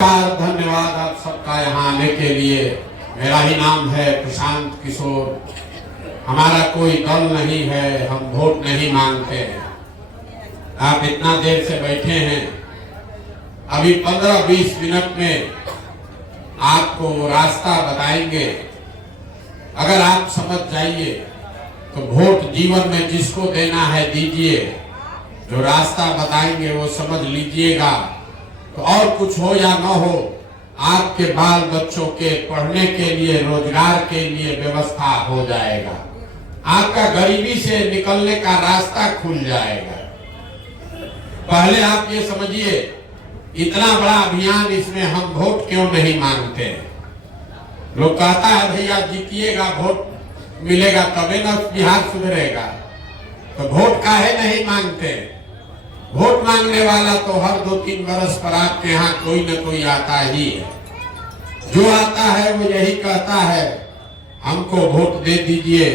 धन्यवाद आप सबका यहाँ आने के लिए। मेरा ही नाम है प्रशांत किशोर। हमारा कोई दल नहीं है, हम वोट नहीं मांगते हैं। आप इतना देर से बैठे हैं, अभी 15-20 मिनट में आपको रास्ता बताएंगे। अगर आप समझ जाइए तो वोट जीवन में जिसको देना है दीजिए। जो रास्ता बताएंगे वो समझ लीजिएगा, तो और कुछ हो या न हो, आपके बाल बच्चों के पढ़ने के लिए, रोजगार के लिए व्यवस्था हो जाएगा। आपका गरीबी से निकलने का रास्ता खुल जाएगा। पहले आप ये समझिए, इतना बड़ा अभियान, इसमें हम वोट क्यों नहीं मांगते हैं? लोग कहता है भैया जीतिएगा, वोट मिलेगा तबे न बिहार सुधरेगा। तो वोट काहे नहीं मांगते? वोट मांगने वाला तो हर 2-3 बरस पर आपके यहाँ कोई न कोई आता ही है। जो आता है वो यही कहता है, हमको वोट दे दीजिए,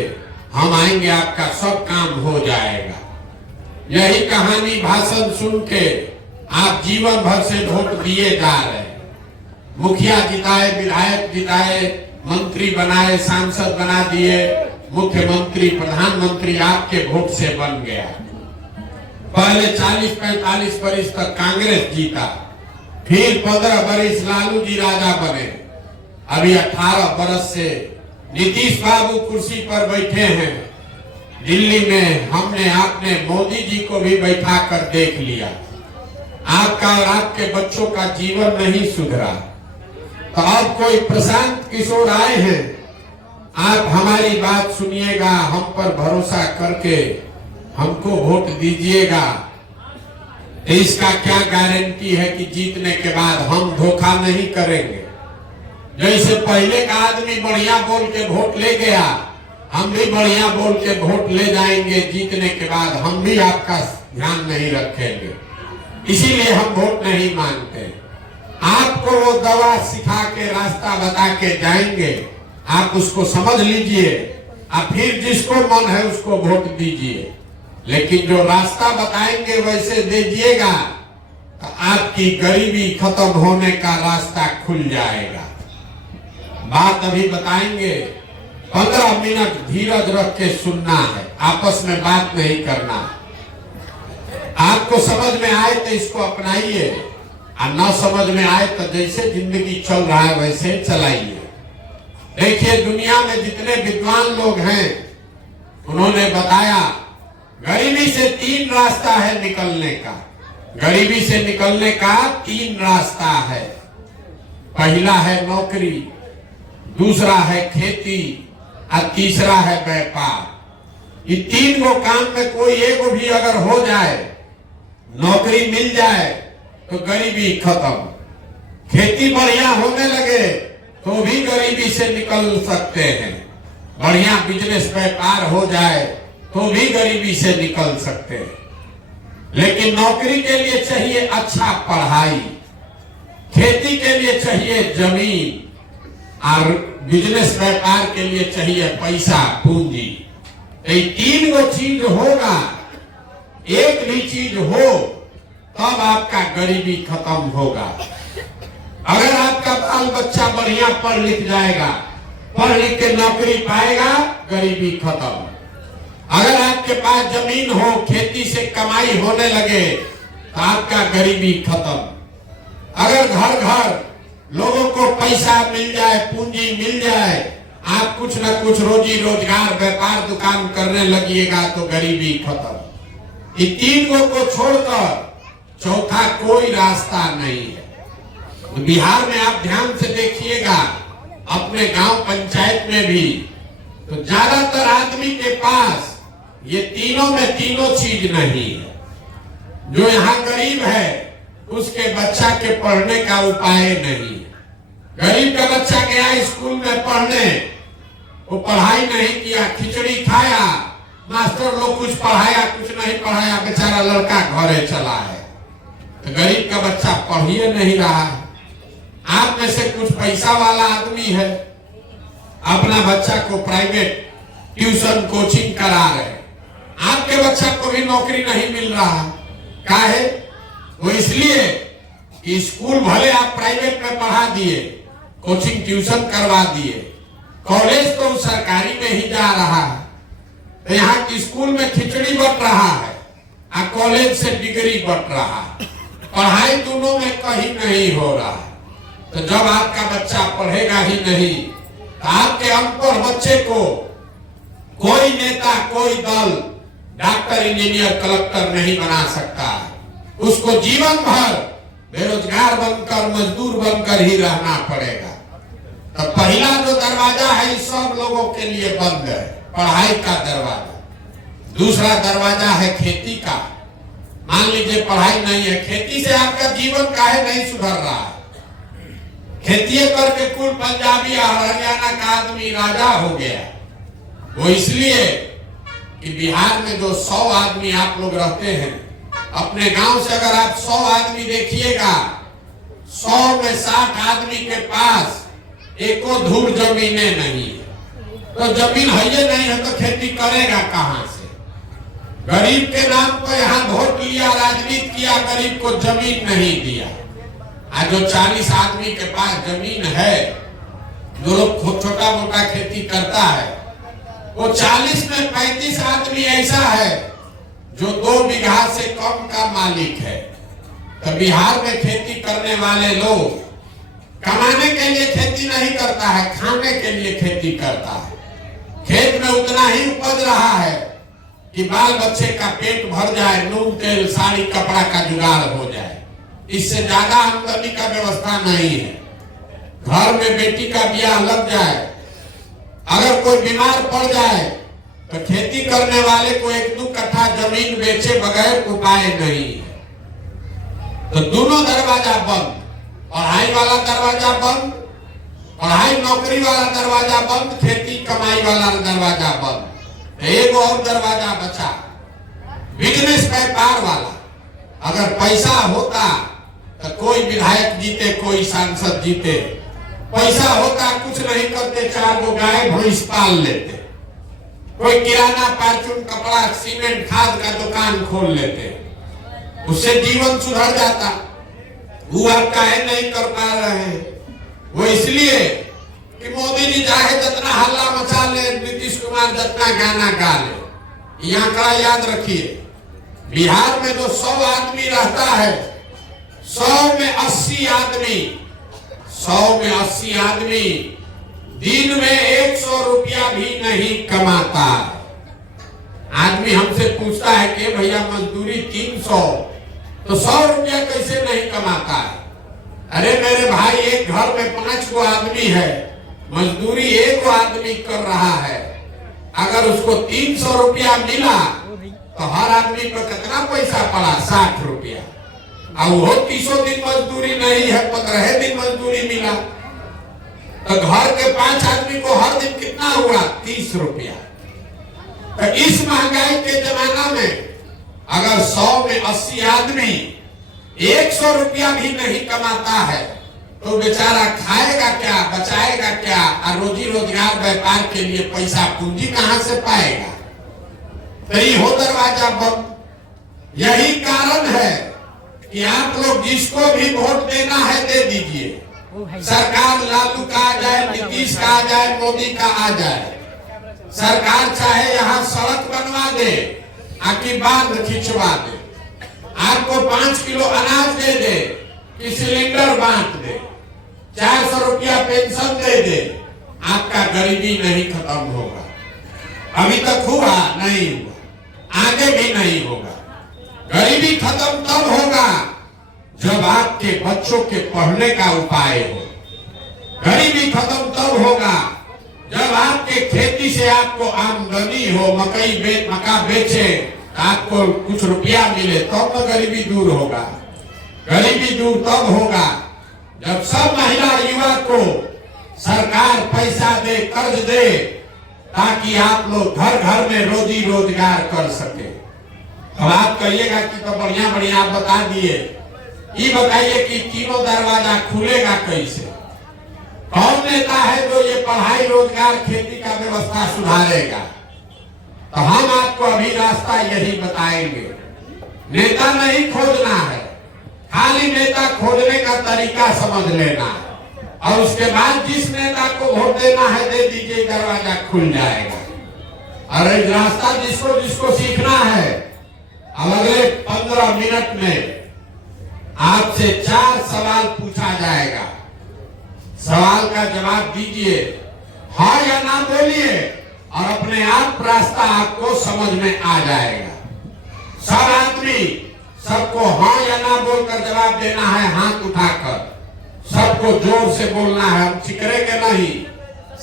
हम आएंगे, आपका सब काम हो जाएगा। यही कहानी भाषण सुन के आप जीवन भर से वोट दिए जा रहे हैं। मुखिया जिताए, विधायक जिताए, मंत्री बनाए, सांसद बना दिए, मुख्यमंत्री, प्रधानमंत्री आपके वोट से बन गया। पहले 40-45 बरिस तक कांग्रेस जीता, फिर 15 बरिस लालू जी राजा बने। अभी 18 बरस से नीतीश बाबू कुर्सी पर बैठे हैं। दिल्ली में हमने आपने मोदी जी को भी बैठा कर देख लिया। आपका और आपके बच्चों का जीवन नहीं सुधरा। तो अब कोई प्रशांत किशोर आए हैं, आप हमारी बात सुनिएगा, हम पर भरोसा करके हमको वोट दीजिएगा। इसका क्या गारंटी है कि जीतने के बाद हम धोखा नहीं करेंगे? जैसे पहले का आदमी बढ़िया बोल के वोट ले गया, हम भी बढ़िया बोल के वोट ले जाएंगे। जीतने के बाद हम भी आपका ध्यान नहीं रखेंगे, इसीलिए हम वोट नहीं मांगते। आपको वो दवा सिखा के, रास्ता बता के जाएंगे, आप उसको समझ लीजिए, और फिर जिसको मन है उसको वोट दीजिए। लेकिन जो रास्ता बताएंगे वैसे दीजिएगा, तो आपकी गरीबी खत्म होने का रास्ता खुल जाएगा। बात अभी बताएंगे, 15 मिनट धीरज रख के सुनना है, आपस में बात नहीं करना। आपको समझ में आए तो इसको अपनाइए, और न समझ में आए तो जैसे जिंदगी चल रहा है वैसे चलाइए। देखिए, दुनिया में जितने विद्वान लोग हैं उन्होंने बताया, गरीबी से 3 रास्ता है निकलने का। गरीबी से निकलने का 3 रास्ता है। पहला है नौकरी, दूसरा है खेती, और तीसरा है व्यापार। ये 3 गो काम में कोई एक भी अगर हो जाए, नौकरी मिल जाए तो गरीबी खत्म। खेती बढ़िया होने लगे तो भी गरीबी से निकल सकते हैं। बढ़िया बिजनेस व्यापार हो जाए तो भी गरीबी से निकल सकते हैं। लेकिन नौकरी के लिए चाहिए अच्छा पढ़ाई, खेती के लिए चाहिए जमीन, और बिजनेस व्यापार के लिए चाहिए पैसा, पूंजी। ये 3 गो चीज होगा, एक भी चीज हो तब आपका गरीबी खत्म होगा। अगर आपका बाल बच्चा बढ़िया पढ़ लिख जाएगा, पढ़ लिख के नौकरी पाएगा, गरीबी खत्म। अगर आपके पास जमीन हो, खेती से कमाई होने लगे, तो आपका गरीबी खत्म। अगर घर घर लोगों को पैसा मिल जाए, पूंजी मिल जाए, आप कुछ न कुछ रोजी रोजगार, व्यापार, दुकान करने लगिएगा, तो गरीबी खत्म। ये 3 गो को छोड़कर चौथा कोई रास्ता नहीं है। बिहार में आप ध्यान से देखिएगा, अपने गांव पंचायत में भी, तो ज्यादातर आदमी के पास ये तीनों में तीनों चीज नहीं है। जो यहाँ गरीब है उसके बच्चा के पढ़ने का उपाय नहीं। गरीब का बच्चा गया स्कूल में पढ़ने, वो पढ़ाई नहीं किया, खिचड़ी खाया, मास्टर लोग कुछ पढ़ाया, कुछ नहीं पढ़ाया, बेचारा लड़का घरे चला है। तो गरीब का बच्चा पढ़िए नहीं रहा है। आप में से कुछ पैसा वाला आदमी है, अपना बच्चा को प्राइवेट ट्यूशन कोचिंग करा रहे, आपके बच्चा को भी नौकरी नहीं मिल रहा। काहे? वो इसलिए कि स्कूल भले आप प्राइवेट में पढ़ा दिए, कोचिंग ट्यूशन करवा दिए, कॉलेज तो सरकारी में ही जा रहा है, तो यहाँ की स्कूल में खिचड़ी बट रहा है और कॉलेज से डिग्री बट रहा है, पढ़ाई दोनों में कहीं नहीं हो रहा है। तो जब आपका बच्चा पढ़ेगा ही नहीं तो आपके अनपढ़ बच्चे को कोई नेता, कोई दल डॉक्टर, इंजीनियर, कलेक्टर नहीं बना सकता। उसको जीवन भर बेरोजगार बनकर, मजदूर बनकर ही रहना पड़ेगा। तो पहला जो दरवाजा है इस सब लोगों के लिए बंद है, पढ़ाई का दरवाजा। दूसरा दरवाजा है खेती का। मान लीजिए पढ़ाई नहीं है, खेती से आपका जीवन काहे नहीं सुधर रहा है? खेती करके कुल पंजाबी और हरियाणा का आदमी राजा हो गया। वो इसलिए कि बिहार में जो 100 आदमी आप लोग रहते हैं, अपने गांव से अगर आप 100 आदमी देखिएगा, 100 में 60 आदमी के पास एको धूर जमीनें नहीं है। तो जमीन है नहीं है तो खेती करेगा कहां से? गरीब के नाम पर यहाँ वोट लिया, राजनीति किया, गरीब को जमीन नहीं दिया। आज जो 40 आदमी के पास जमीन है, जो लोग छोटा मोटा खेती करता है, वो 40 में 35 आदमी ऐसा है जो 2 बीघा से कम का मालिक है। तो बिहार में खेती करने वाले लोग कमाने के लिए खेती नहीं करता है, खाने के लिए खेती करता है। खेत में उतना ही उपज रहा है कि बाल बच्चे का पेट भर जाए, नून तेल साड़ी कपड़ा का जुगाड़ हो जाए। इससे ज्यादा आमदनी का व्यवस्था नहीं है। घर में बेटी का ब्याह लग जाए, अगर कोई बीमार पड़ जाए तो खेती करने वाले को 1-2 कट्ठा जमीन बेचे बगैर उपाय नहीं है। तो दोनों दरवाजा बंद, पढ़ाई वाला दरवाजा बंद, पढ़ाई नौकरी वाला दरवाजा बंद, खेती कमाई वाला दरवाजा बंद। एक और दरवाजा बचा, बिजनेस व्यापार वाला। अगर पैसा होता तो कोई विधायक जीते, कोई सांसद जीते। पैसा होता कुछ नहीं करते, 4 गो गाय भैंस पाल लेते, कोई किराना, परचून, कपड़ा, सीमेंट, खाद का दुकान खोल लेते, उससे जीवन सुधर जाता। वो आप काहे नहीं कर पा रहे हैं? वो इसलिए कि मोदी जी चाहे जितना हल्ला मचा ले, नीतीश कुमार जितना गाना गा ले। ये आंकड़ा याद रखिए, बिहार में जो 100 आदमी रहता है, 100 में 80 आदमी, 100 में 80 आदमी दिन में 100 रुपया भी नहीं कमाता। आदमी हमसे पूछता है कि भैया मजदूरी 300, तो 100 रुपया कैसे नहीं कमाता है? अरे मेरे भाई, एक घर में 5 गो आदमी है, मजदूरी 1 आदमी कर रहा है। अगर उसको 300 रुपया मिला तो हर आदमी पर कितना पैसा पड़ा? 60 रुपया। और वो 30 दिन मजदूरी नहीं है, 15 दिन मजदूरी मिला, तो घर के 5 आदमी को हर दिन कितना हुआ? 30 रुपया। तो इस महंगाई के जमाना में अगर 100 में 80 आदमी 100 रुपया भी नहीं कमाता है तो बेचारा खाएगा क्या, बचाएगा क्या, और रोजी रोजगार व्यापार के लिए पैसा पूंजी कहां से पाएगा? तो ये हो दरवाजा बंद। यही कारण है कि आप लोग जिसको भी वोट देना है दे दीजिए। सरकार लालू का आ जाए, नीतीश का आ जाए, मोदी का आ जाए, सरकार चाहे यहाँ सड़क बनवा दे, आखिर बांध खिंचवा दे, आपको 5 किलो अनाज दे दे, कि सिलेंडर बांट दे, 400 रुपया पेंशन दे दे, आपका गरीबी नहीं खत्म होगा। अभी तक हुआ नहीं हुआ, आगे भी नहीं होगा। गरीबी खत्म तब होगा जब आपके बच्चों के पढ़ने का उपाय हो। गरीबी खत्म तब होगा जब आपके खेती से आपको आमदनी हो, मक्का बेचे, आपको कुछ रुपया मिले, तब तो गरीबी दूर होगा। गरीबी दूर तब होगा जब सब महिला युवा को सरकार पैसा दे, कर्ज दे, ताकि आप लोग घर घर में रोजी रोजगार कर सके। अब आप कहिएगा कि तो बढ़िया बढ़िया आप बता दिए, ये बताइए कि तीनों दरवाजा खुलेगा कैसे? कौन नेता है जो ये पढ़ाई, रोजगार, खेती का व्यवस्था सुधारेगा? तो हम आपको अभी रास्ता यही बताएंगे। नेता नहीं खोजना है, खाली नेता खोजने का तरीका समझ लेना है और उसके बाद जिस नेता को वोट देना है दे दीजिए, दरवाजा खुल जाएगा। और एक रास्ता जिसको जिसको सीखना है, अब अगले 15 मिनट में आपसे 4 सवाल पूछा जाएगा। सवाल का जवाब दीजिए, हाँ या ना बोलिए और अपने आप रास्ता आपको समझ में आ जाएगा। सब आदमी सबको हाँ या ना बोलकर जवाब देना है, हाथ उठाकर सबको जोर से बोलना है, हम चिकरेंगे नहीं।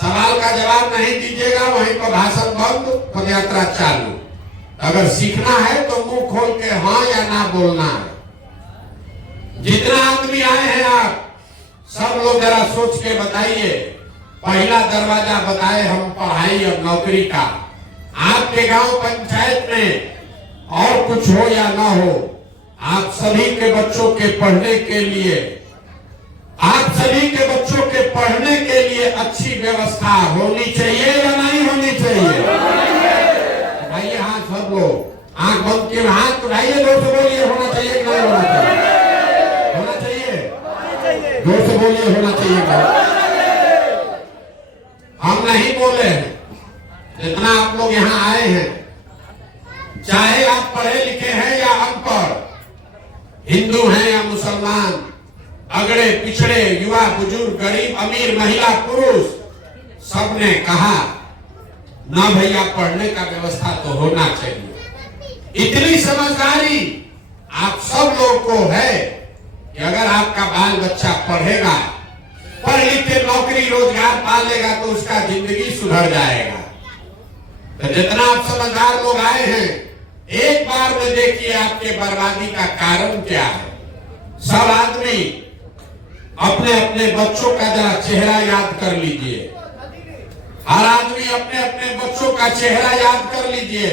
सवाल का जवाब नहीं दीजिएगा, वहीं पर भाषण बंद, पदयात्रा चालू। अगर सीखना है तो मुंह खोल के हाँ या ना बोलना है। जितना आदमी आए हैं आप सब लोग जरा सोच के बताइए। पहला दरवाजा बताए हम पढ़ाई और नौकरी का। आपके गांव पंचायत में और कुछ हो या ना हो, आप सभी के बच्चों के पढ़ने के लिए, आप सभी के बच्चों के पढ़ने के लिए अच्छी व्यवस्था होनी चाहिए या नहीं होनी चाहिए? उठाइए हाथ सब लोग, आंख बंद के हाथ उठाइए, जोर से बोलिए होना चाहिए कि नहीं होना चाहिए? होना चाहिए, जोर से बोलिए होना चाहिए। हम नहीं बोले हैं, जितना आप लोग यहाँ आए हैं, चाहे आप पढ़े लिखे हैं या अनपढ़, हिंदू हैं या मुसलमान, अगड़े पिछड़े, युवा बुजुर्ग, गरीब अमीर, महिला पुरुष, सबने कहा ना भैया पढ़ने का व्यवस्था तो होना चाहिए। इतनी समझदारी आप सब लोग को है कि अगर आपका बाल बच्चा पढ़ेगा, पढ़ लिख के नौकरी रोजगार पालेगा तो उसका जिंदगी सुधर जाएगा। तो जितना आप समझदार लोग आए हैं, एक बार में देखिए आपके बर्बादी का कारण क्या है। सब आदमी अपने अपने बच्चों का जरा चेहरा याद कर लीजिए। हर आदमी अपने अपने बच्चों का चेहरा याद कर लीजिए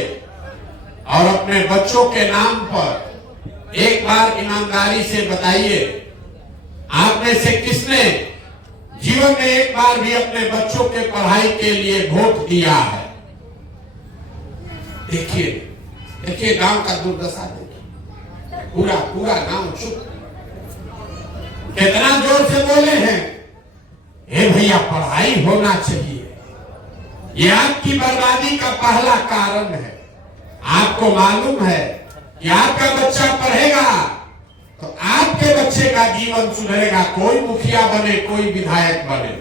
और अपने बच्चों के नाम पर एक बार ईमानदारी से बताइए, आप में से किसने जीवन में एक बार भी अपने बच्चों के पढ़ाई के लिए वोट दिया है? देखिए देखिए गांव का दुर्दशा देखिए, पूरा पूरा गांव चुप। कितना जोर से बोले हैं, हे भैया पढ़ाई होना चाहिए। ये आपकी बर्बादी का पहला कारण है। आपको मालूम है कि आपका बच्चा पढ़ेगा तो आपके बच्चे का जीवन सुधरेगा। कोई मुखिया बने, कोई विधायक बने,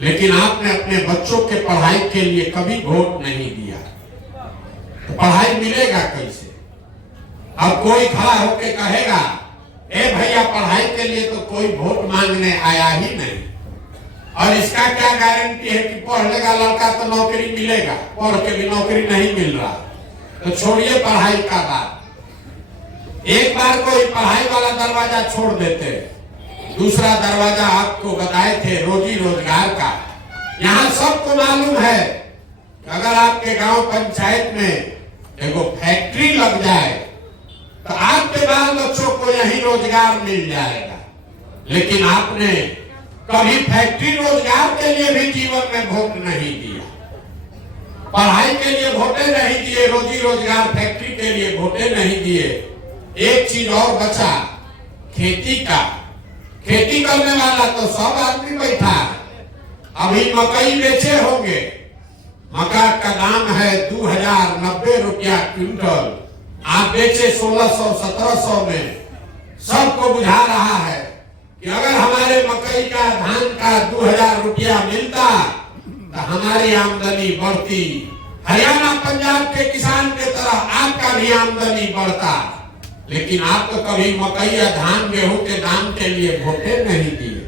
लेकिन आपने अपने बच्चों के पढ़ाई के लिए कभी वोट नहीं दिया, तो पढ़ाई मिलेगा कैसे? अब कोई खड़ा होके कहेगा, ए भैया पढ़ाई के लिए तो कोई वोट मांगने आया ही नहीं, और इसका क्या गारंटी है कि पढ़ लेगा लड़का तो नौकरी मिलेगा? पढ़ के भी नौकरी नहीं मिल रहा, तो छोड़िए पढ़ाई का बात। एक बार कोई पढ़ाई वाला दरवाजा छोड़ देते, दूसरा दरवाजा आपको बताए थे रोजी रोजगार का। यहाँ सबको मालूम है कि अगर आपके गांव पंचायत में एगो फैक्ट्री लग जाए तो आपके बाल बच्चों को यही रोजगार मिल जाएगा। लेकिन आपने कभी फैक्ट्री रोजगार के लिए भी जीवन में वोट नहीं दिया, पढ़ाई के लिए वोटे नहीं दिए, रोजी रोजगार फैक्ट्री के लिए वोटे नहीं दिए। एक चीज और बचा, खेती का। खेती करने वाला तो सब आदमी बैठा है। अभी मकई बेचे होंगे, मक्का का दाम है 2090 रुपया क्विंटल, आप बेचे 1600-1700 में। सबको बुझा रहा है कि अगर हमारे मकई का धान का 2000 रुपया मिलता तो हमारी आमदनी बढ़ती, हरियाणा पंजाब के किसान के तरह आपका भी आमदनी बढ़ता। लेकिन आप तो कभी मकई या धान गेहूं के दाम के लिए वोटे नहीं दिए।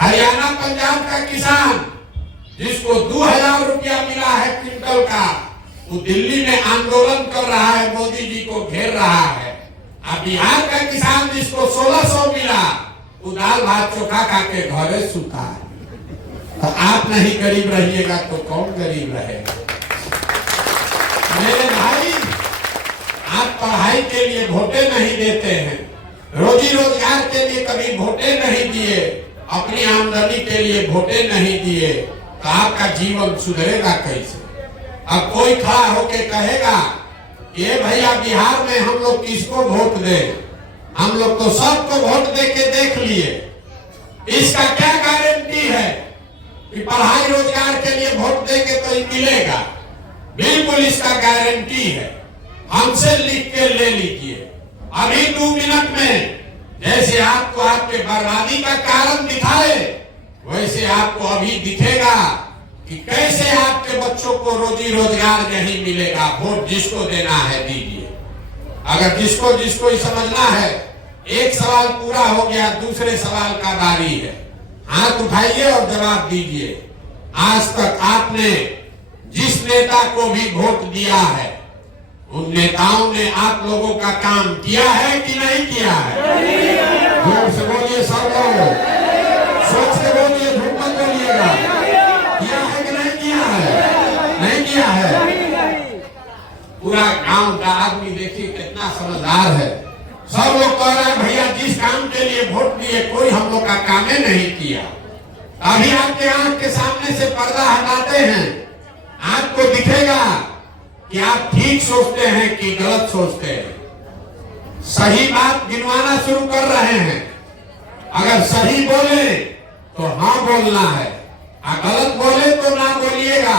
हरियाणा पंजाब का किसान जिसको 2000 रुपया मिला है क्विंटल का, वो दिल्ली में आंदोलन कर रहा है, मोदी जी को घेर रहा है। अब बिहार का किसान जिसको 1600 मिला, वो दाल भात चोखा खा के घरे सुता है। तो आप नहीं गरीब रहिएगा तो कौन गरीब रहेगा? मेरे भाई, आप पढ़ाई के लिए वोटे नहीं देते हैं, रोजी रोजगार के लिए कभी वोटे नहीं दिए, अपनी आमदनी के लिए वोटे नहीं दिए, तो आपका जीवन सुधरेगा कैसे? अब कोई खड़ा होके कहेगा ये भैया बिहार में हम लोग किसको वोट दें? हम लोग तो सबको वोट देके देख लिए। इसका क्या गारंटी है कि पढ़ाई रोजगार के लिए वोट देके तो ही मिलेगा? बिल्कुल इसका गारंटी है। हमसे लिख के ले लीजिए। अभी 2 मिनट में जैसे आपको आपके बर्बादी का कारण दिखाए, वैसे आपको अभी दिखेगा कि कैसे आपके बच्चों को रोजी रोजगार नहीं मिलेगा। वोट जिसको देना है दीजिए। अगर जिसको जिसको ही समझना है, एक सवाल पूरा हो गया, दूसरे सवाल का बारी है। हाथ उठाइए और जवाब दीजिए। आज तक आपने जिस नेता को भी वोट दिया है, उन नेताओं ने आप लोगों का काम किया है कि नहीं किया है? जोर से बोलिए सब लोग, सोच के बोलिए, झूठ मत बोलिएगा। किया है कि नहीं किया है? नहीं किया है। पूरा गांव का आदमी देखिए कितना समझदार है। सब लोग कह रहे हैं भैया जिस काम के लिए वोट दिए कोई हम लोग का काम नहीं किया। अभी आपके आंख के सामने से पर्दा हटाते हैं, आपको दिखेगा कि आप ठीक सोचते हैं कि गलत सोचते हैं। सही बात गिनवाना शुरू कर रहे हैं। अगर सही बोले तो हाँ बोलना है, और गलत बोले तो ना बोलिएगा।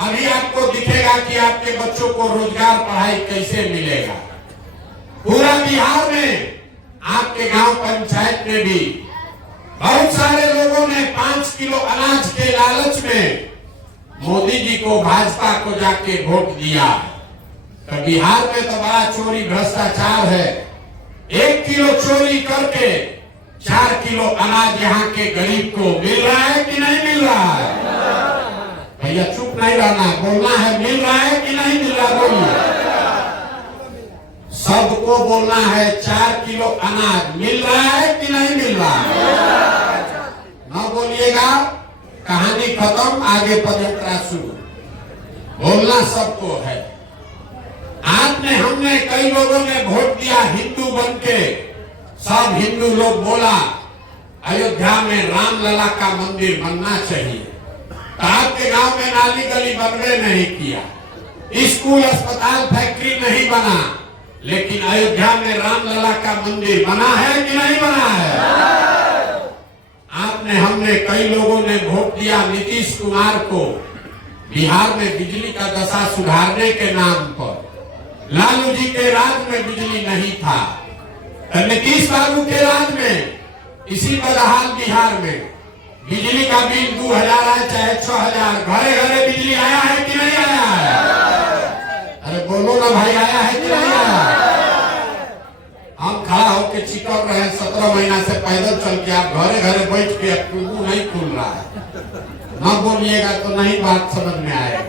अभी आपको दिखेगा कि आपके बच्चों को रोजगार पढ़ाई कैसे मिलेगा। पूरा बिहार में आपके गांव पंचायत में भी बहुत सारे लोगों ने 5 किलो अनाज के लालच में मोदी जी को, भाजपा को जाके वोट दिया। तो बिहार में तो बड़ा चोरी भ्रष्टाचार है। 1 किलो चोरी करके 4 किलो अनाज यहाँ के गरीब को मिल रहा है कि नहीं मिल रहा है? भैया चुप नहीं रहना, बोलना है। मिल रहा है कि नहीं मिल रहा? बोलिए। सबको बोलना है 4 किलो अनाज मिल रहा है कि नहीं मिल रहा है? न बोलिएगा, कहानी खत्म, आगे पदयात्रा शुरू। बोलना सबको है। आपने, हमने, कई लोगों ने वोट दिया हिंदू बनके। सब हिंदू लोग बोला अयोध्या में रामलला का मंदिर बनना चाहिए। तो आपके गांव में नाली गली बनवे नहीं किया, स्कूल अस्पताल फैक्ट्री नहीं बना, लेकिन अयोध्या में रामलला का मंदिर बना है कि नहीं बना है? आपने, हमने, कई लोगों ने वोट दिया नीतीश कुमार को बिहार में बिजली का दशा सुधारने के नाम पर। लालू जी के राज में बिजली नहीं था, तो नीतीश बाबू के राज में इसी बदहाल बिहार में बिजली का बिल 2000 आए चाहे 6000, घरे घरे बिजली आया है कि नहीं आया है? अरे बोलो ना भाई, आया है कि नहीं आया? हम खड़ा होकर चिपक रहे हैं 17 महीना से पैदल चल के, आप घरे घरे बैठ के मुंह नहीं खुल रहा है। न बोलिएगा तो नहीं बात समझ में आएगा।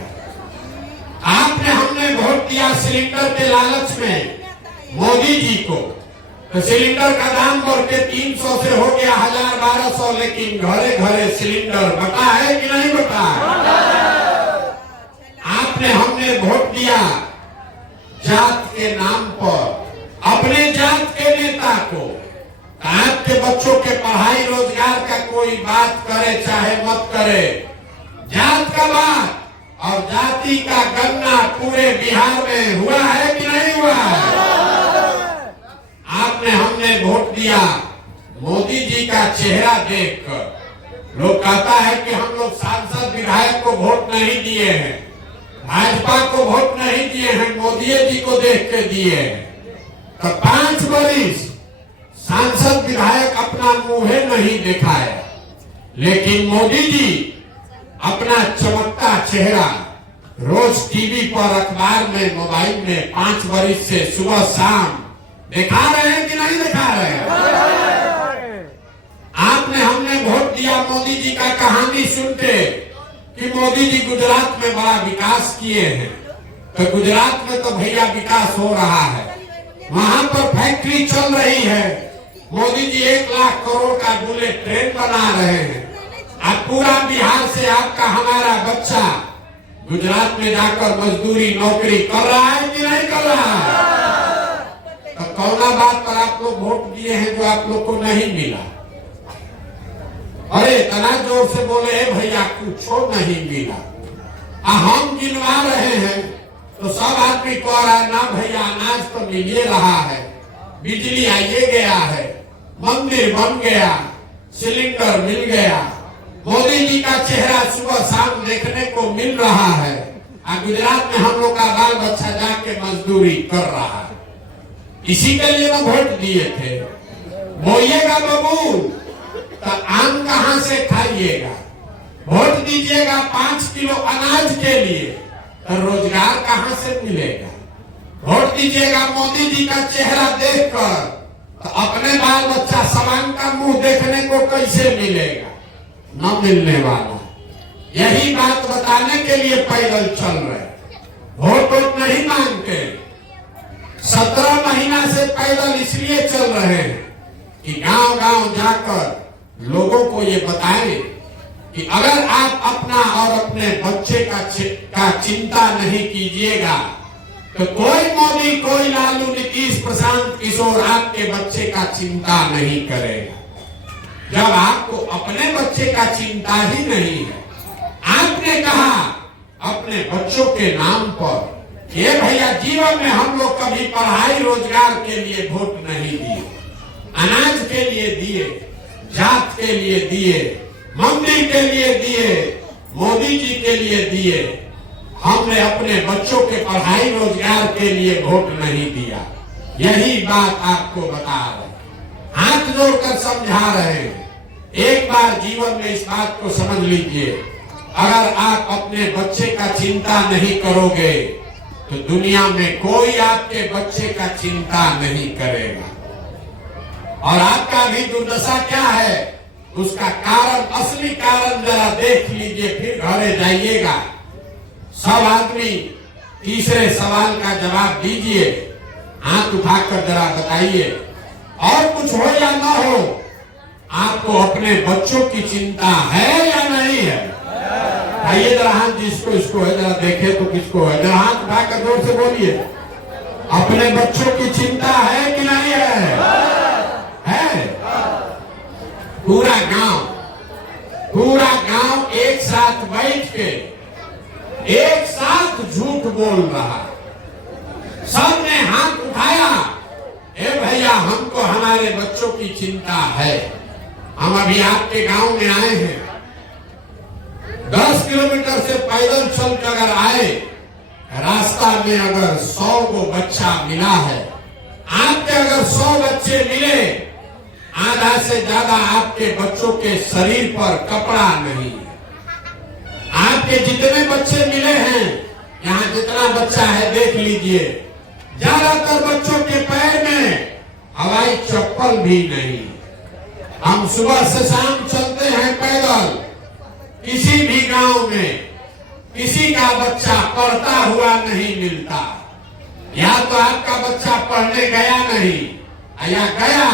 आपने, हमने वोट दिया सिलेंडर के लालच में मोदी जी को। तो सिलेंडर का दाम बढ़ के 300 से हो गया 1000-1200, लेकिन घरे घरे सिलेंडर बटा है कि नहीं बटा है? आपने, हमने वोट दिया जात के नाम पर अपने जात के नेता को। आपके बच्चों के पढ़ाई रोजगार का कोई बात करे चाहे मत करे, जात का बात और जाति का गन्ना पूरे बिहार में हुआ है कि नहीं हुआ है? आपने, हमने वोट दिया मोदी जी का चेहरा देखकर। लोग कहता है कि हम लोग सांसद विधायक को वोट नहीं दिए हैं, भाजपा को वोट नहीं दिए हैं, मोदी जी को देख के दिए हैं। तो 5 वर्ष सांसद विधायक अपना मुंह नहीं दिखाया, लेकिन मोदी जी अपना चमकता चेहरा रोज टीवी पर, अखबार में, मोबाइल में 5 वर्ष से सुबह शाम दिखा रहे हैं कि नहीं दिखा रहे हैं? आपने, हमने वोट दिया मोदी जी का कहानी सुनते कि मोदी जी गुजरात में बड़ा विकास किए हैं। तो गुजरात में तो भैया विकास हो रहा है, वहां पर फैक्ट्री चल रही है। मोदी जी 1 लाख करोड़ का बुलेट ट्रेन बना रहे हैं। अब पूरा बिहार से आपका, हमारा बच्चा गुजरात में जाकर मजदूरी नौकरी कर रहा है कि नहीं कर रहा है? तो कौना बात पर आप लोग वोट दिए हैं जो आप लोग को नहीं मिला? अरे इतना जोर से बोले भैया कुछ नहीं मिला। हम गिनवा रहे हैं तो सब आदमी कह रहा है ना भैया अनाज तो मिल रहा है, बिजली आइए गया है, मंदिर बन गया, सिलेंडर मिल गया, मोदी जी का चेहरा सुबह शाम देखने को मिल रहा है। गुजरात में हम लोग का बाल बच्चा जाके मजदूरी कर रहा है। इसी के लिए वो वोट दिए थे। बोइएगा बबूल तो आम कहां से खाइएगा, वोट दीजिएगा 5 किलो अनाज के लिए तो रोजगार कहां से मिलेगा। वोट दीजिएगा मोदी जी का चेहरा देखकर तो अपने बाल बच्चा समान का मुंह देखने को कैसे मिलेगा, न मिलने वाला। यही बात बताने के लिए पैदल चल रहे, वोट नहीं मांगते। 17 महीना से पैदल इसलिए चल रहे हैं कि गांव गांव जाकर लोगों को ये बताएं कि अगर आप अपना और अपने बच्चे का चिंता नहीं कीजिएगा तो कोई मोदी, कोई लालू, नीतीश, प्रशांत किशोर आपके बच्चे का चिंता नहीं करेगा। जब आपको अपने बच्चे का चिंता ही नहीं है, आपने कहा अपने बच्चों के नाम पर ये भैया जीवन में हम लोग कभी पढ़ाई रोजगार के लिए वोट नहीं दिए, अनाज के लिए दिए, जात के लिए दिए, मंदिर के लिए दिए, मोदी जी के लिए दिए। हमने अपने बच्चों के पढ़ाई रोजगार के लिए वोट नहीं दिया। यही बात आपको बता रहे, हाथ जोड़कर समझा रहे हैं। एक बार जीवन में इस बात को समझ लीजिए, अगर आप अपने बच्चे का चिंता नहीं करोगे तो दुनिया में कोई आपके बच्चे का चिंता नहीं करेगा। और आपका भी दुर्दशा क्या है, उसका कारण, असली कारण जरा देख लीजिए, फिर घरे जाइएगा। सब आदमी तीसरे सवाल का जवाब दीजिए, हाथ उठाकर जरा बताइए। और कुछ हो या ना हो, आपको अपने बच्चों की चिंता है या नहीं है? आइए जरा हाथ, जिसको इसको है जरा देखे तो किसको है, जरा हाथ उठाकर जोर से बोलिए, अपने बच्चों की चिंता है कि नहीं है? है। पूरा गांव एक साथ बैठ के एक साथ झूठ बोल रहा, सबने हाथ उठाया, ए भैया हमको हमारे बच्चों की चिंता है। हम अभी आपके गांव में आए हैं, 10 किलोमीटर से पैदल चल कर अगर आए, रास्ता में अगर 100 को बच्चा मिला है, आपके अगर 100 बच्चे मिले, आधा से ज्यादा आपके बच्चों के शरीर पर कपड़ा नहीं। आपके जितने बच्चे मिले हैं, यहाँ जितना बच्चा है देख लीजिए, ज्यादातर बच्चों के पैर में हवाई चप्पल भी नहीं। हम सुबह से शाम चलते हैं पैदल, किसी भी गांव में किसी का बच्चा पढ़ता हुआ नहीं मिलता। या तो आपका बच्चा पढ़ने गया नहीं, या गया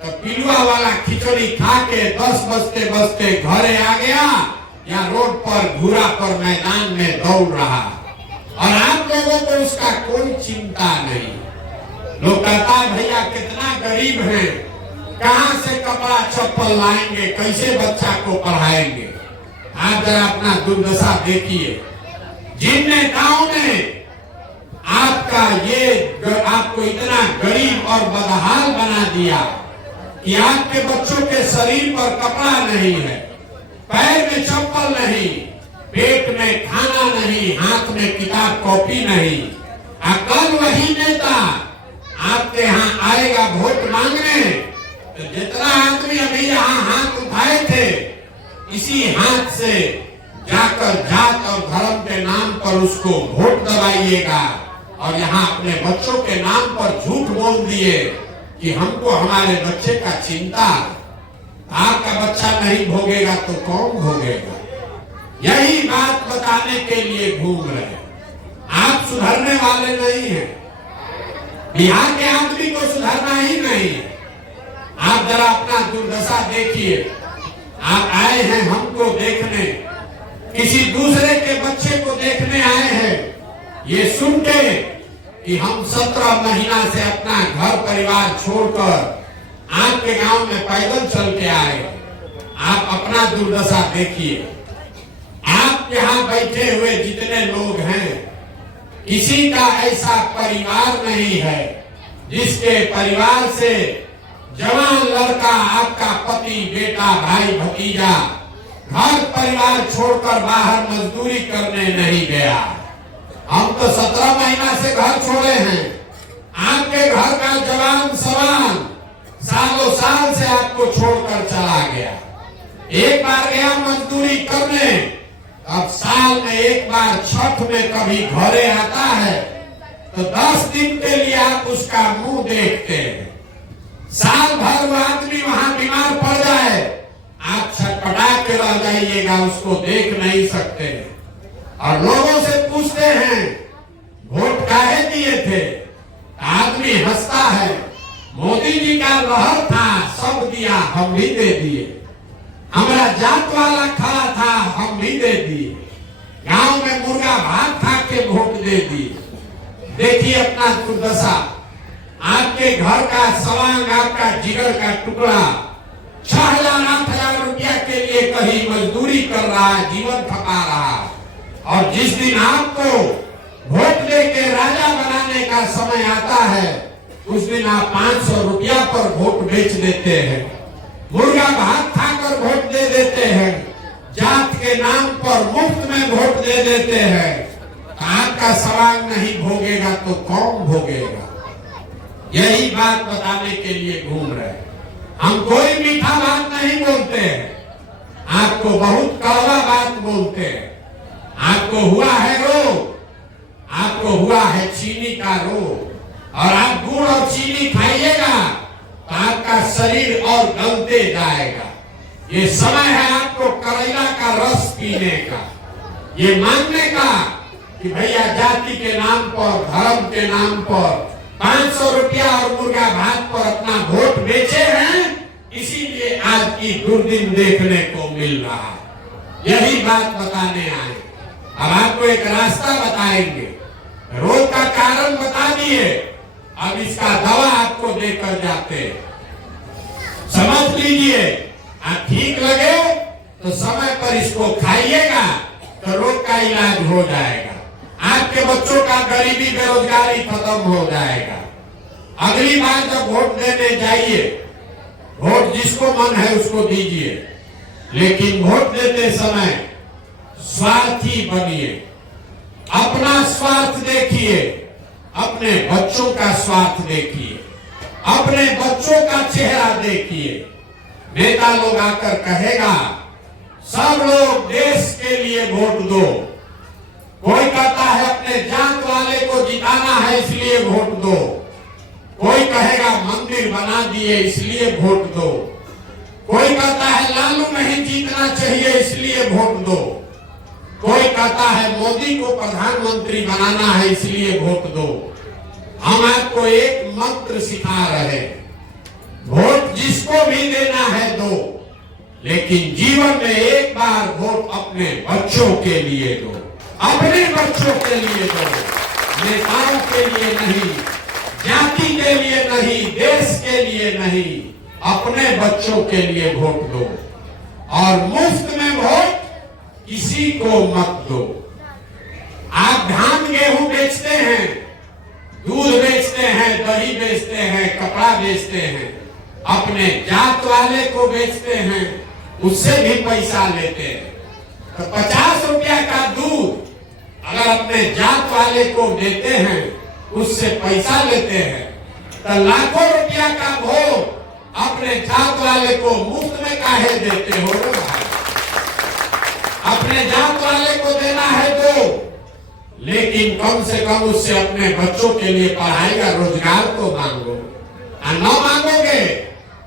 तो पिलुआ वाला खिचड़ी खा के 10 बजते बजते घरे आ गया, या रोड पर घूरा पर मैदान में दौड़ रहा, और आप लोगों को उसका कोई चिंता नहीं। लोग कहता भैया कितना गरीब हैं, कहां से कपड़ा चप्पल लाएंगे, कैसे बच्चा को पढ़ाएंगे। आप जरा अपना दुर्दशा देखिए। जिन नेताओं ने आपको इतना गरीब और बदहाल बना दिया कि आपके बच्चों के शरीर पर कपड़ा नहीं है, पैर में चप्पल नहीं, पेट में खाना नहीं, हाथ में किताब कॉपी नहीं। कल वही नेता आपके यहाँ आएगा वोट मांगने, तो जितना आदमी अभी यहाँ हाथ उठाए थे, इसी हाथ से जाकर जात और धर्म के नाम पर उसको वोट दबाइएगा, और यहाँ अपने बच्चों के नाम पर झूठ बोल दिए कि हमको हमारे बच्चे का चिंता। आपका बच्चा नहीं भोगेगा तो कौन भोगेगा? यही बात बताने के लिए घूम रहे। आप सुधरने वाले नहीं हैं, बिहार के आदमी को सुधरना ही नहीं। आप जरा अपना दुर्दशा देखिए। आप आए हैं हमको देखने, किसी दूसरे के बच्चे को देखने आए हैं, ये सुन के कि हम 17 महीना से अपना घर परिवार छोड़कर आपके गांव में पैदल चल के आए। आप अपना दुर्दशा देखिए। आप यहाँ बैठे हुए जितने लोग हैं, किसी का ऐसा परिवार नहीं है जिसके परिवार से जवान लड़का, आपका पति, बेटा, भाई, भतीजा घर परिवार छोड़कर बाहर मजदूरी करने नहीं गया। हम तो 17 महीना से घर छोड़े हैं। आपके घर का जवान सवान सालों साल से आपको छोड़कर चला गया। एक बार गया मजदूरी करने, अब साल में एक बार छठ में कभी घरे आता है तो 10 दिन के लिए आप उसका मुंह देखते हैं। साल भर वो आदमी वहां बीमार पड़ जाए, आप छटपटा के रह जाइएगा, उसको देख नहीं सकते। और लोगों से पूछते हैं वोट काहे दिए थे, आदमी हंसता है, मोदी जी का लहर था, सब दिया, हम भी दे दिए। हमारा जात वाला खड़ा था, हम भी दे दिए। गांव में मुर्गा भात खा के वोट दे दिए। देखिए अपना दुर्दशा, आपके घर का सवांग, आपका जिगर का टुकड़ा 6,000-8,000 रुपया के लिए कहीं मजदूरी कर रहा है, जीवन खपा रहा है। और जिस दिन आपको वोट लेके राजा बनाने का समय आता है, उस दिन आप 500 रुपया पर वोट बेच देते हैं, मुर्गा भात खाकर वोट दे देते हैं, जात के नाम पर मुफ्त में वोट दे देते हैं। आपका सवाल नहीं भोगेगा तो कौन भोगेगा? यही बात बताने के लिए घूम रहे। हम कोई मीठा बात नहीं बोलते हैं, आपको बहुत कड़वा बात बोलते हैं। आपको हुआ है रोग, आपको हुआ है चीनी का रोग, और आप गुड़ और चीनी खाइएगा तो आपका शरीर और गलते जाएगा। ये समय है आपको करेला का रस पीने का, ये मानने का कि भैया जाति के नाम पर, धर्म के नाम पर 500 रुपया और मुर्गा भात पर अपना वोट बेचे हैं, इसीलिए आज की दुर्दिन देखने को मिल रहा है। यही बात बताने आए। अब आपको एक रास्ता बताएंगे, रोग का कारण बता दिए, अब इसका दवा आपको देकर जाते, समझ लीजिए। आप ठीक लगे तो समय पर इसको खाइएगा तो रोग का इलाज हो जाएगा। आपके बच्चों का गरीबी बेरोजगारी खत्म हो जाएगा। अगली बार जब वोट देने जाइए, वोट जिसको मन है उसको दीजिए, लेकिन वोट देते समय स्वार्थी बनिए। अपना स्वार्थ देखिए, अपने बच्चों का स्वार्थ देखिए, अपने बच्चों का चेहरा देखिए। नेता लोग आकर कहेगा सब लोग देश के लिए वोट दो, कोई कहता है अपने जात वाले को जिताना है इसलिए वोट दो, कोई कहेगा मंदिर बना दिए इसलिए वोट दो, कोई कहता है लालू नहीं जीतना चाहिए इसलिए वोट दो, कोई कहता है मोदी को प्रधानमंत्री बनाना है इसलिए वोट दो। हम आपको एक मंत्र सिखा रहे, वोट जिसको भी देना है दो, लेकिन जीवन में एक बार वोट अपने बच्चों के लिए दो, अपने बच्चों के लिए दो, नेताओं के लिए नहीं, जाति के लिए नहीं, देश के लिए नहीं, अपने बच्चों के लिए वोट दो। और मुफ्त में वोट किसी को मत दो। आप धान गेहूं बेचते हैं, दूध बेचते हैं, दही बेचते हैं, कपड़ा बेचते हैं, अपने जात वाले को बेचते हैं, उससे भी पैसा लेते हैं। तो 50 रुपया का दूध अगर अपने जात वाले को देते हैं, उससे पैसा लेते हैं, तो लाखों रुपया का वोट अपने जात वाले को मुफ्त में काहे देते हो भाई? अपने जात वाले को देना है तो, लेकिन कम से कम उससे अपने बच्चों के लिए पढ़ाई का रोजगार तो मांगो। और न मांगोगे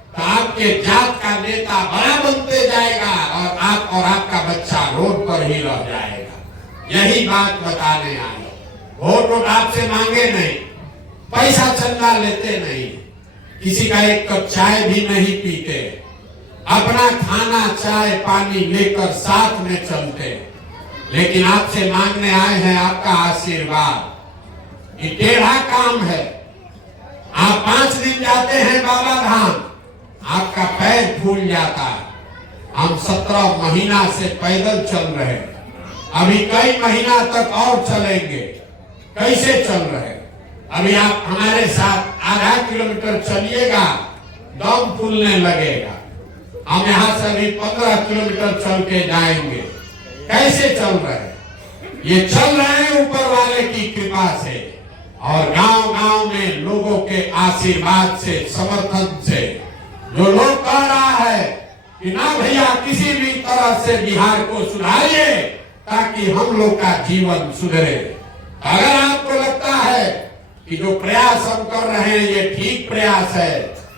तो आपके जात का नेता बड़ा बनते जाएगा और आप और आपका बच्चा रोड पर ही रह जाएगा। यही बात बताने आए। वोट आपसे मांगे नहीं, पैसा चंदा लेते नहीं, किसी का एक कप चाय भी नहीं पीते, अपना खाना चाय पानी लेकर साथ में चलते, लेकिन आपसे मांगने आए हैं आपका आशीर्वाद। ये टेढ़ा काम है। आप 5 दिन जाते हैं बाबा धाम, आपका पैर फूल जाता है। हम 17 महीना से पैदल चल रहे हैं, अभी कई महीना तक और चलेंगे। कैसे चल रहे? अभी आप हमारे साथ आधा किलोमीटर चलिएगा दम फूलने लगेगा। हम यहाँ से अभी 15 किलोमीटर चल के जाएंगे। कैसे चल रहे हैं? ये चल रहे हैं ऊपर वाले की कृपा से और गांव गांव में लोगों के आशीर्वाद से, समर्थन से। जो लोग कह रहा है कि ना भैया किसी भी तरह से बिहार को सुधारिए ताकि हम लोग का जीवन सुधरे। अगर आपको लगता है कि जो प्रयास हम कर रहे हैं ये ठीक प्रयास है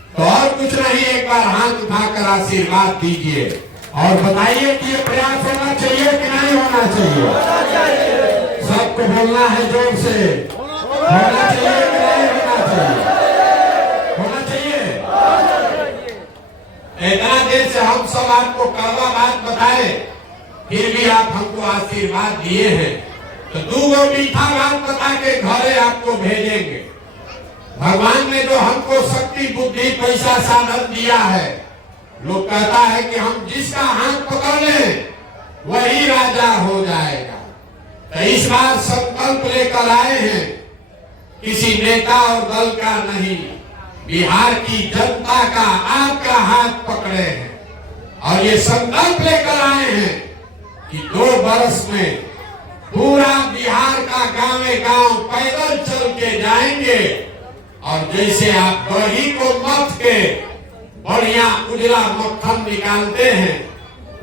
तो और कुछ नहीं, एक बार हाथ उठाकर आशीर्वाद दीजिए और बताइए कि ये प्रयास होना चाहिए कि नहीं होना चाहिए। सबको बोलना है जोर से, होना चाहिए कि नहीं होना चाहिए? होना चाहिए। इतना देर से हम सब आपको कड़वा बात बताए, फिर भी आप हमको आशीर्वाद दिए हैं तो 2 मीठा बात बता के घरे आपको भेजेंगे। भगवान ने जो हमको शक्ति, बुद्धि, पैसा, साधन दिया है, लोग कहता है कि हम जिसका हाथ पकड़ लें वही राजा हो जाएगा। तो इस बार संकल्प लेकर आए हैं, किसी नेता और दल का नहीं, बिहार की जनता का, आपका हाथ पकड़े हैं और ये संकल्प लेकर आए हैं कि 2 वर्ष में पूरा बिहार का गांवे गांव पैदल चल के जाएंगे और जैसे आप दही को मथ के बढ़िया उजला मक्खन निकालते हैं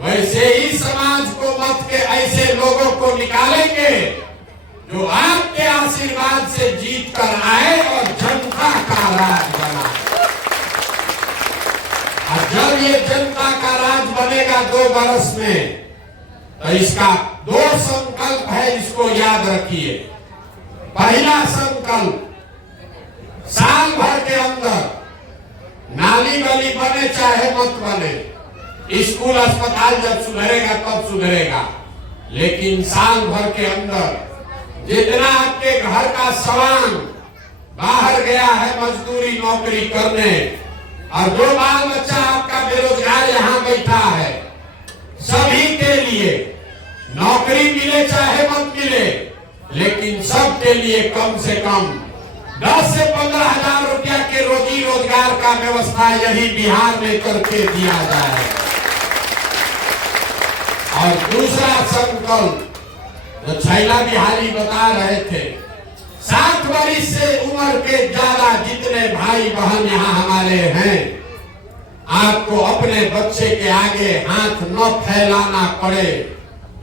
वैसे ही समाज को मथ के ऐसे लोगों को निकालेंगे जो आपके आशीर्वाद से जीत कर आए और जनता का राज बना। और जब ये जनता का राज बनेगा 2 वर्ष में तो इसका 2 संकल्प है, इसको याद रखिए। पहला संकल्प, साल भर के अंदर नाली गली बने चाहे मत बने, स्कूल अस्पताल जब सुधरेगा तब सुधरेगा, लेकिन साल भर के अंदर जितना आपके घर का सामान बाहर गया है मजदूरी नौकरी करने और जो बाल बच्चा आपका बेरोजगार यहाँ बैठा है, सभी के लिए नौकरी मिले चाहे मत मिले, लेकिन सबके लिए कम से कम 10 से 15 हजार रुपया के रोजी रोजगार का व्यवस्था यही बिहार में करके दिया जाए। और दूसरा संकल्प जो छैला बिहारी बता रहे थे, 60 वर्ष से उम्र के ज्यादा जितने भाई बहन यहाँ हमारे हैं, आपको अपने बच्चे के आगे हाथ न फैलाना पड़े,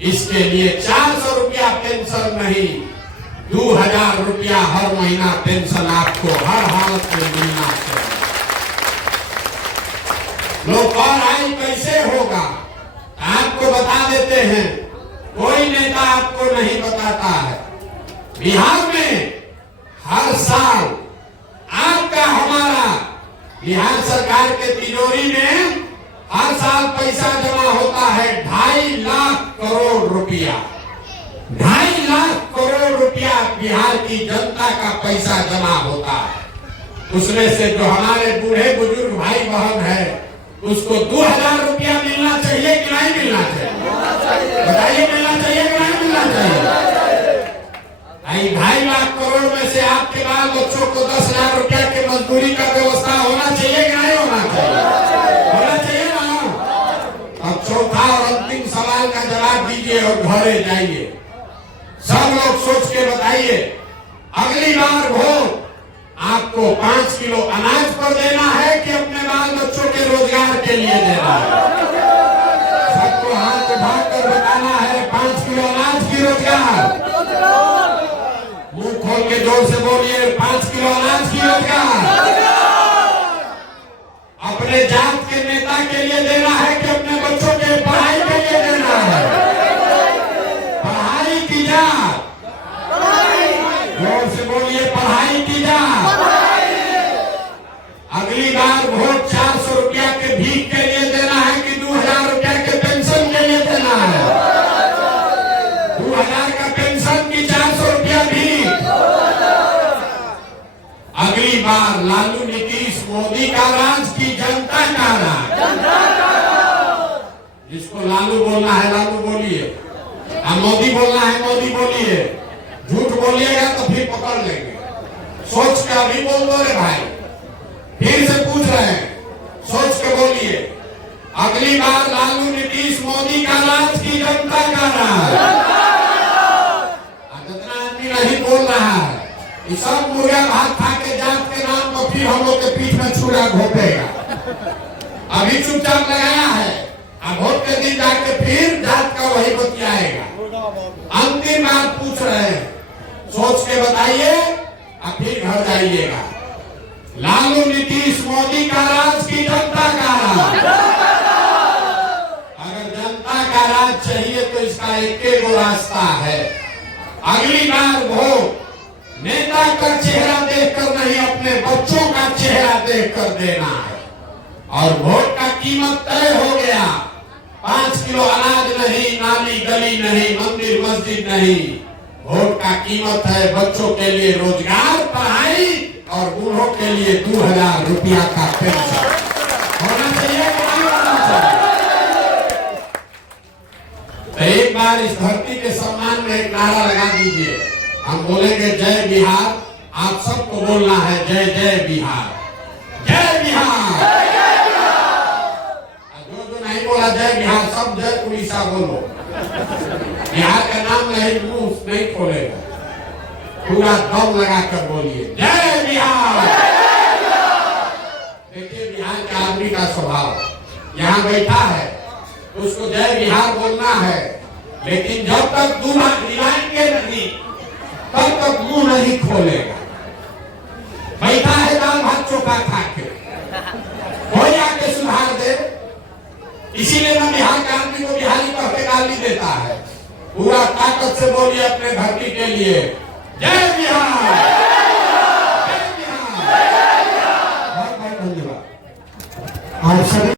इसके लिए 400 रुपया पेंशन नहीं, 2000 रुपया हर महीना पेंशन आपको हर हालत में मिलना चाहिए। लोग और आई कैसे होगा आपको बता देते हैं, कोई नेता आपको नहीं बताता है। बिहार में हर साल आपका, हमारा बिहार सरकार के तिजोरी में हर साल पैसा जमा होता है 2.5 लाख करोड़ रुपया। 2.5 लाख करोड़ रुपया बिहार की जनता का पैसा जमा होता है। उसमें से जो हमारे बूढ़े बुजुर्ग भाई बहन है उसको 2000 रुपया मिलना चाहिए कि नहीं मिलना चाहिए? बताइए, मिलना चाहिए कि नहीं मिलना चाहिए? 2.5 लाख करोड़ में से आपके बाल बच्चों को 10,000 रुपया के मजदूरी का व्यवस्था होना चाहिए कि नहीं होना चाहिए? होना चाहिए ना। अब चौथा और अंतिम सवाल का जवाब दीजिए और घरे जाइए। सब लोग सोच के बताइए, अगली बार वोट आपको 5 किलो अनाज पर देना है कि अपने बाल बच्चों के रोजगार के लिए देना है? सबको हाथ उठाकर बताना है 5 किलो अनाज की रोजगार। मुंह खोल के जोर से बोलिए, 5 किलो अनाज की रोजगार। अपने जात के नेता के लिए देना है कि अपने बच्चों के पढ़ाई के लिए देना है? पढ़ाई की जात, जोर से बोलिए, पढ़ाई की जात। अगली बार वोट 400 रुपया के भीख के लिए देना है कि 2000 रुपया के पेंशन के लिए देना है? 2000 का पेंशन की 400 रुपया भीख। अगली बार लालू, नीतीश, मोदी का राज की जनता का राज। जिसको लालू बोलना है लालू बोलिए, और मोदी बोलना है मोदी बोलिए। झूठ बोलिएगा तो फिर पकड़ लेंगे। सोच के अभी बोल दो रे भाई। फिर से पूछ रहे हैं, सोच के बोलिए, अगली बार लालू नीतीश मोदी का राज की जनता का राज? जितना आदमी नहीं बोल रहा है, ये सब मुर्गा भात खा के जात के नाम पर फिर हम लोग के पीठ में छुरा घोपेगा। अभी चुपचाप लगाया है, अब वोट के दिन जाके फिर जात का वही बतियाएगा। अंतिम बार पूछ रहे हैं, सोच के बताइए, अब फिर घर जाइएगा। लालू नीतीश मोदी का राज की जनता का राज? अगर जनता का राज चाहिए तो इसका एक ही रास्ता है, अगली बार वोट नेता का चेहरा देखकर नहीं, अपने बच्चों का चेहरा देखकर देना है। और वोट का कीमत तय हो गया, 5 किलो अनाज नहीं, नाली गली नहीं, मंदिर मस्जिद नहीं, वोट का कीमत है बच्चों के लिए रोजगार, पढ़ाई और बूढ़ों के लिए 2000 रुपया का पेंशन होना चाहिए कि नहीं होना चाहिए? तो एक बार इस धरती के सम्मान में एक नारा लगा दीजिए। हम बोलेंगे जय बिहार, आप सबको बोलना है जय जय बिहार, जय बिहार। जो नहीं बोला जय बिहार, सब जय उड़ीसा बोलो। बिहार का नाम नहीं, मुंह नहीं खोलेगा, पूरा दम लगा कर बोलिए जय बिहार। देखिए बिहार के आदमी का स्वभाव, यहाँ बैठा है उसको जय बिहार बोलना है, लेकिन जब तक दूल्हा दिलाएंगे नहीं तब तक मुंह नहीं खोलेगा। बैठा है दाल भात चोखा खा के, कोई आके सुधार दे। इसीलिए ना बिहार के आदमी को बिहारी कह के गाली देता है। पूरा ताकत से बोलिए अपने धरती के लिए जय बिहार, जय बिहार। बहुत बहुत धन्यवाद। आप सभी